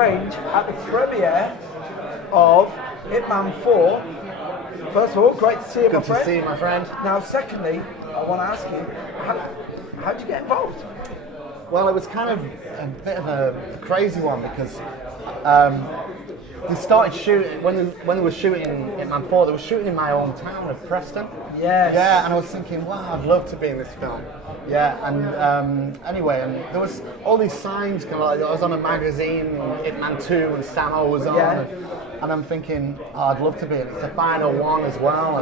Strange at the premiere of Ip Man 4. First of all, great to see you, my friend. Good to see you, my friend. Now, secondly, I want to ask you, how did you get involved? Well, it was kind of a bit of a crazy one because they started shooting, when they were shooting Ip Man 4, they were shooting in my hometown of Preston. Yes. Yeah, and I was thinking, wow, I'd love to be in this film. Yeah, and anyway, and there was all these signs, kind of like, I was on a magazine, Ip Man 2 and Samo was on, and I'm thinking, oh, I'd love to be in it. It's the final one as well.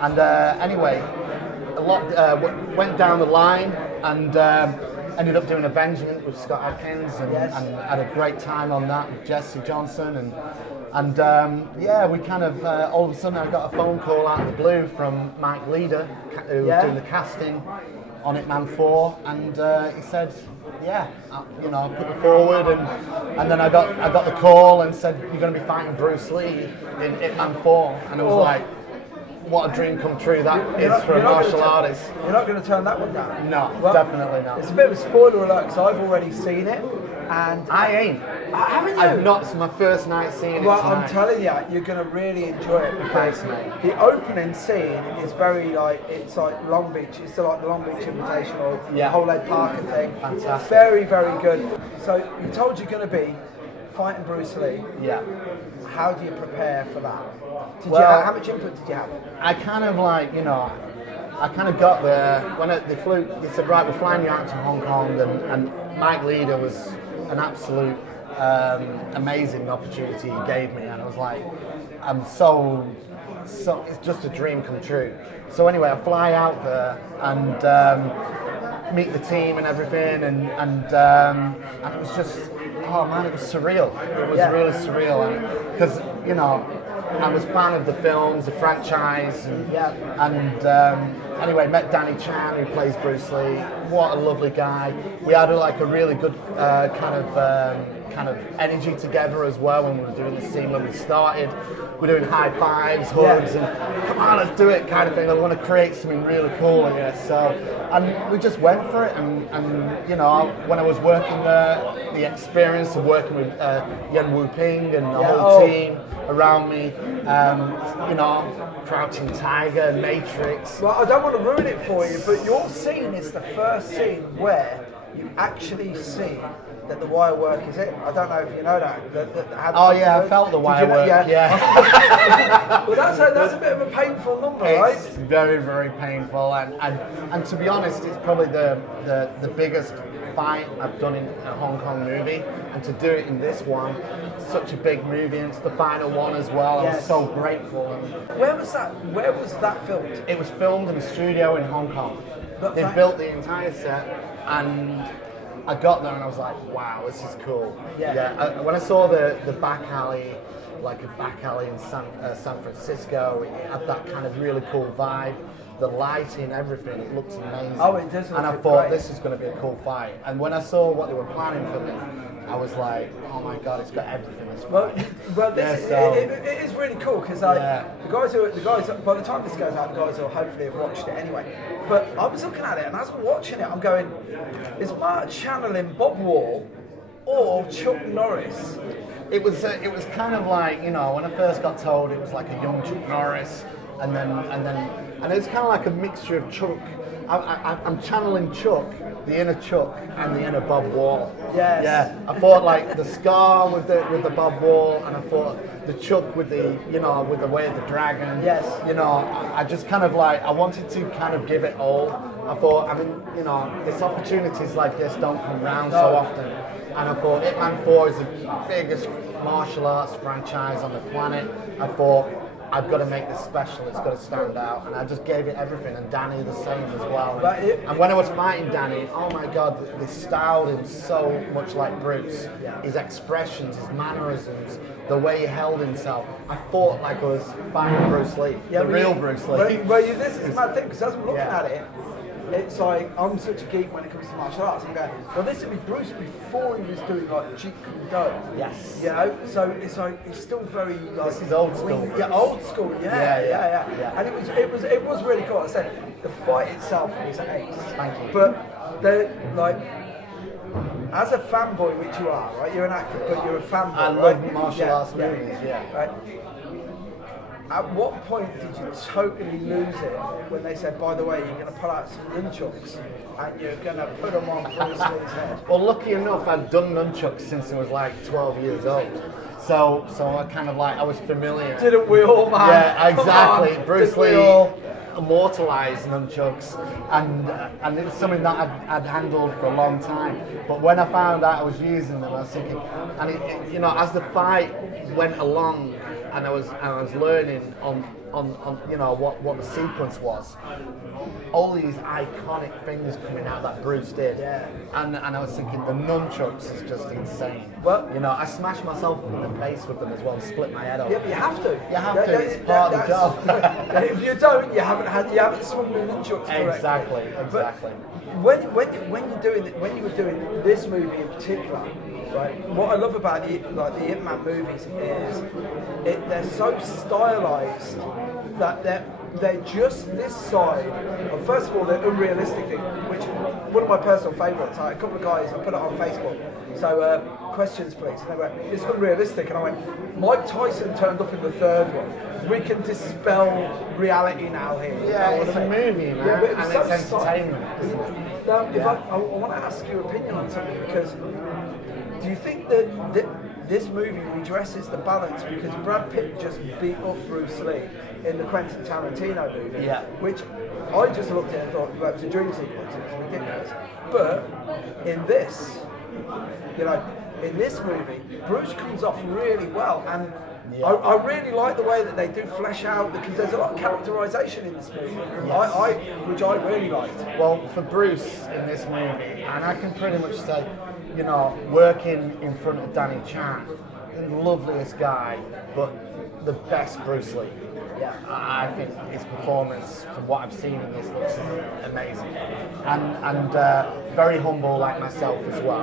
And anyway, a lot went down the line and ended up doing Avengement with Scott Adkins and had a great time on that with Jesse Johnson and yeah, we kind of all of a sudden I got a phone call out of the blue from Mike Leeder, who was doing the casting on Ip Man 4, and he said, you know, put me forward, and then I got the call and said, you're going to be fighting Bruce Lee in Ip Man 4, and it was like, what a dream come true that is for a martial artist. You're not going to turn that one down? No, well, definitely not. It's a bit of a spoiler alert because I've already seen it, and I ain't. Haven't you? I've not. It's my first night seeing it Well, tonight. I'm telling you, you're going to really enjoy it because the opening scene is very like, it's like Long Beach. It's like the Long Beach Invitational, the whole Ed Parker thing. Fantastic. Very, very good. So you told you're going to be fighting Bruce Lee. Yeah. How do you prepare for that? How much input did you have? I kind of like, you know, I kind of got there when they said, right, we're flying you out to Hong Kong, and Mike Leeder was an absolute amazing opportunity he gave me, and I was like, I'm so it's just a dream come true. So anyway, I fly out there and meet the team and everything, and it was just, oh man, it was surreal. It was really surreal, because you know, I was a fan of the films, the franchise, and anyway, met Danny Chan, who plays Bruce Lee. What a lovely guy. We had a really good kind of energy together as well when we were doing the scene when we started. We're doing high fives, hugs, and come on, let's do it kind of thing. I want to create something really cool here. So, and we just went for it. And you know, when I was working there, the experience of working with Yuen Woo Ping and the whole team around me, you know, Crouching Tiger, Matrix. Well, I don't want to ruin it for you, but your scene is the first scene where you actually see that the wire work is it. I don't know if you know that. I felt the wire work. Yeah. Well, that's a bit of a painful number, right? It's very, very painful, and to be honest, it's probably the biggest fight I've done in a Hong Kong movie, and to do it in this one, such a big movie, and it's the final one as well. I'm so grateful. Where was that filmed? It was filmed in a studio in Hong Kong. They built the entire set, and I got there and I was like, wow, this is cool. When I saw the back alley, like a back alley in San Francisco, it had that kind of really cool vibe. The lighting, everything, it looked amazing. Oh, it does. And I thought, this is going to be a cool fight. And when I saw what they were planning for me, I was like, oh my god, it's got everything. This fight. Well, it is really cool because the guys. By the time this goes out, the guys will hopefully have watched it anyway. But I was looking at it, and as I'm watching it, I'm going, is Mark channeling Bob Wall or Chuck Norris? It was kind of like, you know, when I first got told, it was like a young Chuck Norris. And it's kind of like a mixture of Chuck. I'm channeling Chuck, the inner Chuck, and the inner Bob Wall. Yes. Yeah. I thought like the scar with the Bob Wall, and I thought the Chuck with the, you know, with the way of the dragon. Yes. You know, I just kind of like, I wanted to kind of give it all. I thought, I mean, you know, this opportunities like this don't come round so often. And I thought Ip Man 4 is the biggest martial arts franchise on the planet. I thought, I've got to make this special, it's got to stand out, and I just gave it everything, and Danny the same as well. And when I was fighting Danny, oh my god, they styled him so much like Bruce. His expressions, his mannerisms, the way he held himself. I fought like I was fighting Bruce Lee, the real Bruce Lee. Well, this is my thing, because as I'm looking at it, it's like, I'm such a geek when it comes to martial arts. I'm going, well, this would be Bruce before he was doing like Jeet Kune Do. Yes. You know, so it's like, it's still very like. This is old school. Yeah, old school. Yeah. And it was really cool. I said, the fight itself was ace. Thank you. But the like, as a fanboy, which you are, right? You're an actor, but you're a fanboy, I right? love martial arts movies, Right. At what point did you totally lose it when they said, by the way, you're going to pull out some nunchucks and you're going to put them on Bruce Lee's head? Well, lucky enough, I'd done nunchucks since I was like 12 years old. So I kind of like, I was familiar. Didn't we all, man? Yeah, exactly. On, Bruce Lee immortalized nunchucks, and it's something that I'd handled for a long time. But when I found out I was using them, I was thinking, and it, you know, as the fight went along, and I was learning on you know what the sequence was. All these iconic things coming out that Bruce did, and I was thinking the nunchucks is just insane. Well, you know, I smashed myself in the face with them as well, and split my head off. Yeah, but you have to. You have to. It's part of the job. If you don't, you haven't swung the nunchucks correctly. Exactly. But when you were doing this movie in particular, right? What I love about the Ip Man movies is they're so stylized that they're just this side. Well, first of all, they're unrealistic thing, which one of my personal favourites. A couple of guys, I put it on Facebook. So questions, please. And they went, it's unrealistic, and I went, Mike Tyson turned up in the third one. We can dispel reality now here. Yeah, it's a movie, man, yeah, and so it's entertainment, isn't it? Now, I want to ask your opinion on something, because do you think that this movie redresses the balance? Because Brad Pitt just beat up Bruce Lee in the Quentin Tarantino movie, which I just looked at and thought, well, it's a dream sequence, it's ridiculous. But in this, you know, in this movie, Bruce comes off really well, and I really like the way that they do flesh out, because there's a lot of characterization in this movie, which I really liked. Well, for Bruce in this movie, and I can pretty much say, you know, working in front of Danny Chan, the loveliest guy, but the best Bruce Lee. Yeah, I think his performance, from what I've seen in this, looks amazing, and very humble like myself as well.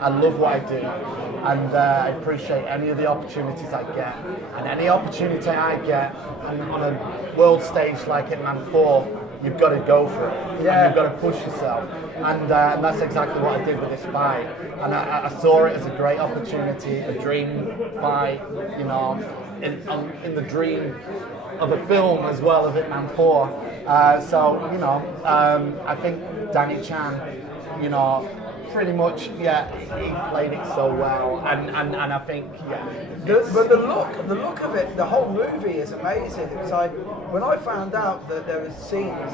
I love what I do, and I appreciate any of the opportunities I get, and any opportunity I get on a world stage like Ip Man 4. You've got to go for it. And you've got to push yourself. And that's exactly what I did with this fight. And I saw it as a great opportunity, a dream fight, you know, in the dream of a film as well as Ip Man 4. So, you know, I think Danny Chan, you know, pretty much, he played it so well, and I think, but the look of it, the whole movie is amazing. It was like, when I found out that there were scenes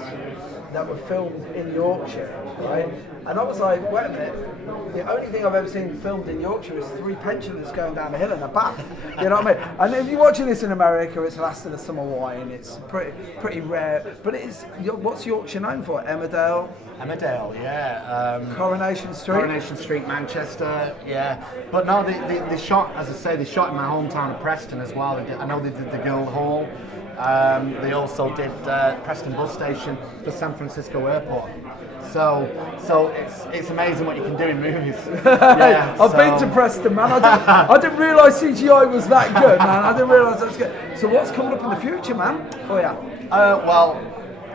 that were filmed in Yorkshire, right, and I was like, wait a minute, the only thing I've ever seen filmed in Yorkshire is 3 pensioners going down a hill in a bath, you know what I mean? And if you're watching this in America, it's Last of the Summer Wine, it's pretty rare, but it is, what's Yorkshire known for? Emmerdale, Coronation Street, Manchester, But no, they shot, as I say, they shot in my hometown of Preston as well. I know they did the Guildhall. They also did Preston bus station for San Francisco Airport. So it's amazing what you can do in movies. I've been to Preston, man. I didn't realise CGI was that good, man. I didn't realise that was good. So what's coming up in the future, man, for you? Well,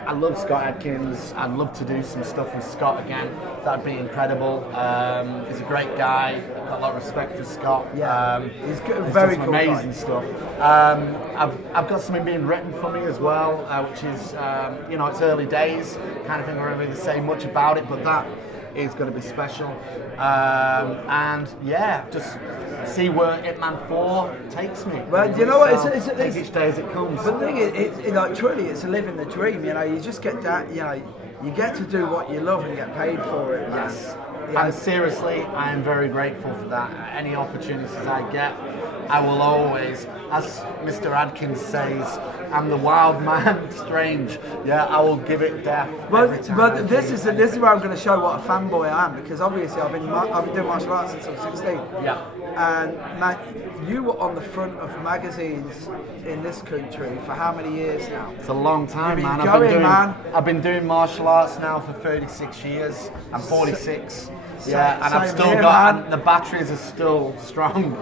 I love Scott Adkins. I'd love to do some stuff with Scott again. That'd be incredible. He's a great guy. I've got a lot of respect for Scott. He's good, very cool amazing guy. Stuff. I've got something being written for me as well, which is, you know, it's early days. Kind of think I don't really say much about it, but that is going to be special. And just see where Ip Man 4 takes me. Well, you know what? It's take each day as it comes. But the thing is, it's like, truly, it's living the dream. You know, you just get that. You know, you get to do what you love and get paid for it. Yes. And seriously, I am very grateful for that. Any opportunities I get, I will always, as Mr. Adkins says, I'm the wild man, strange. I will give it death. But this is where I'm going to show what a fanboy I am, because obviously I've been doing martial arts since I was 16. And man, you were on the front of magazines in this country for how many years now? It's a long time, man. I've been doing martial arts now for 36 years. I'm 46. And I've still got, and the batteries are still strong.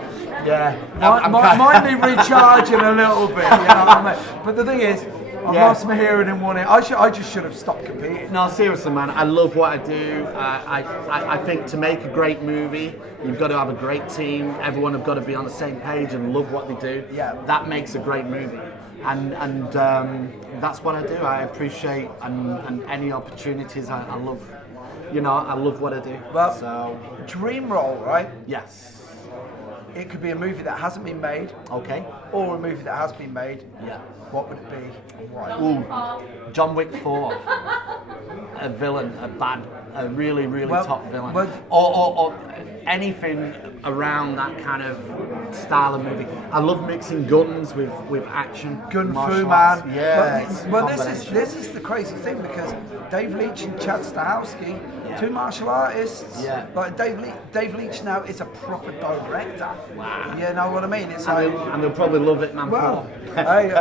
Might be recharging a little bit, you know what I mean? But the thing is, I've lost my hearing in one ear. I just should have stopped competing. No, seriously, man. I love what I do. I think to make a great movie, you've got to have a great team. Everyone have got to be on the same page and love what they do. Yeah. That makes a great movie. And that's what I do. I appreciate and any opportunities. I love, I love what I do. Well, so dream role, right? yes. It could be a movie that hasn't been made, Okay. or a movie that has been made. Yeah. What would it be? And why? Ooh, John Wick 4. A villain, a really, really top villain. Or anything around that kind of style of movie. I love mixing guns with action. Gun martial Fu, arts. man. Yeah. Well, this is the crazy thing, because Dave Leitch and Chad Stahelski, two martial artists. Yeah. Like Dave Leitch now is a proper director. Wow. You know what I mean? It's And they'll probably love it, man. well, hey,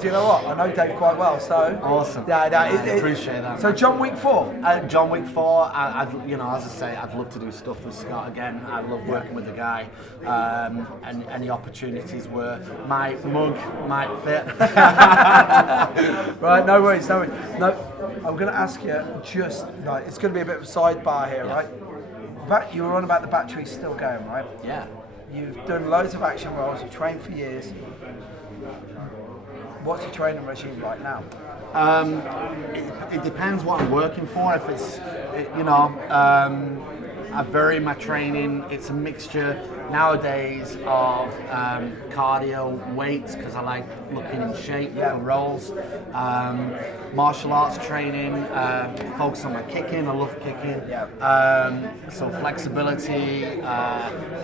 do you know what? I know Dave quite well, so Awesome. Yeah, I appreciate that. So John Wick 4. John Wick 4, as I say, I'd love to do stuff with Scott again. I love working with the guy. And any opportunities where my mug might fit. Right, no worries. No, I'm going to ask you just, like, it's going to be a bit of a sidebar here, right? But you were on about the battery still going, right? Yeah. You've done loads of action roles, you've trained for years. What's your training regime right now? It depends what I'm working for. If it's, I vary my training. It's a mixture nowadays of cardio, weights, because I like looking in shape for roles. Martial arts training, focus on my kicking. I love kicking. So flexibility,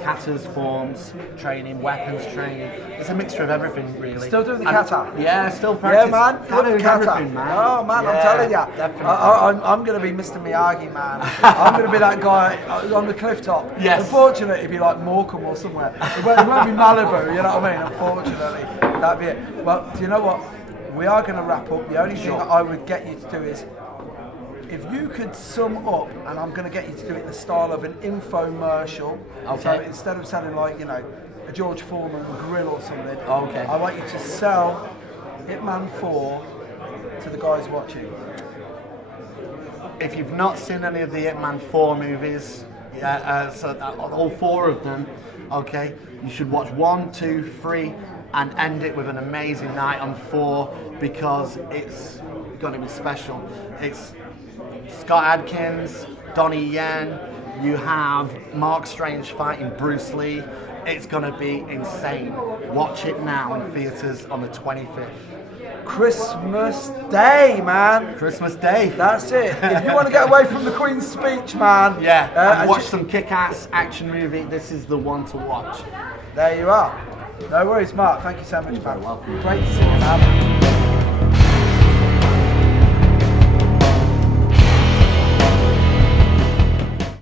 katas, forms training, weapons training. It's a mixture of everything, really. Still doing the kata? Yeah, still practice. Yeah, man. Kata is Kata. everything, man. Oh, man, I'm Yeah, telling you. Definitely. I'm going to be Mr. Miyagi, man. I'm going to be that guy on the cliff top. Yes. Unfortunately, it'd be like Morecambe or somewhere. It won't be Malibu, you know what I mean? Unfortunately, that'd be it. Well, do you know what? We are going to wrap up. The only thing that I would get you to do is, if you could sum up, and I'm going to get you to do it in the style of an infomercial. Okay. So instead of sounding like, a George Foreman grill or something, Okay. I want you to sell Hitman 4 to the guys watching. If you've not seen any of the Hitman 4 movies, all 4 of them, okay, you should watch 1, 2, 3, and end it with an amazing night on 4, because it's going to be special. It's Scott Adkins, Donnie Yen, you have Mark Strange fighting Bruce Lee. It's going to be insane. Watch it now in theatres on the 25th. Christmas Day, man. Christmas Day. That's it. If you want to get away from the Queen's speech, man. Yeah, and watch some kick-ass action movie. This is the one to watch. There you are. No worries, Mark. Thank you so much, man. You're welcome. Great to see you, man.